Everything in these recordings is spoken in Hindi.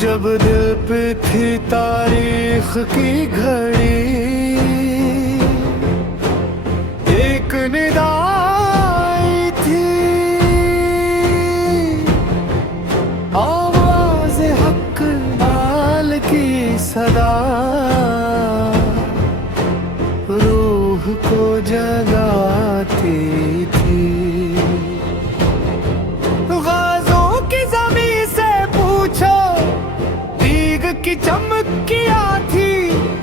जब दिल पे थी तारीख की घड़ी, एक निदा आई थी, आवाज़ हक माल की सदा, रूह को जगाती थी। की चमक किया थी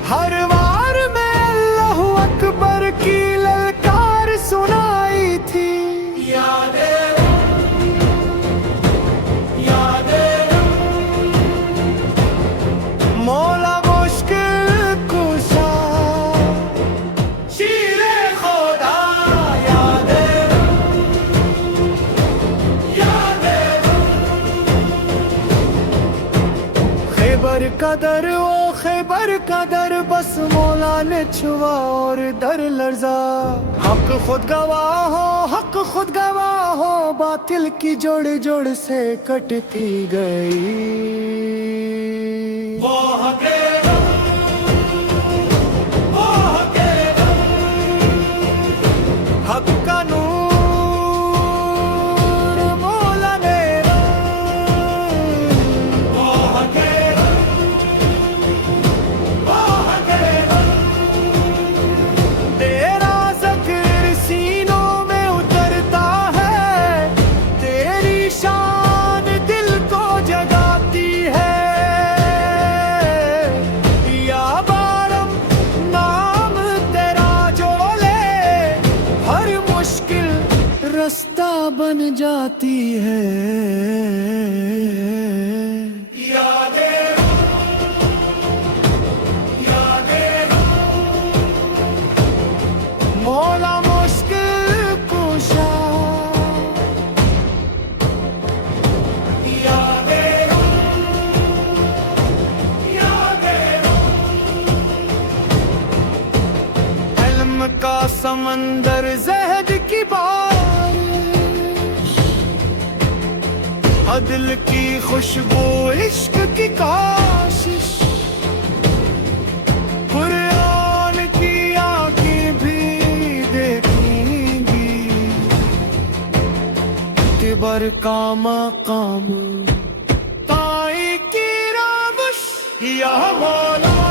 हर वार में, अल्लाहू अकबर की ललकार सुनाई थी। यादें मौला मुश्किल कुशा शीरे खुदा। खैबर का दर ओ खैबर का दर, बस मौला ने छुआ और दर लर्जा। हक खुद गवाह हो, हक खुद गवाह हो, बातिल की जोड़ जोड़ से कटती गई। वो हके हक का रास्ता बन जाती है। मौला मुश्किल कुशा। इल्म का समंदर ज़हद की बात, दिल की खुशबू इश्क की काशिश, कुरान की आँखें भी देखेंगी किबर का मकाम, ताई की राबश या मौला।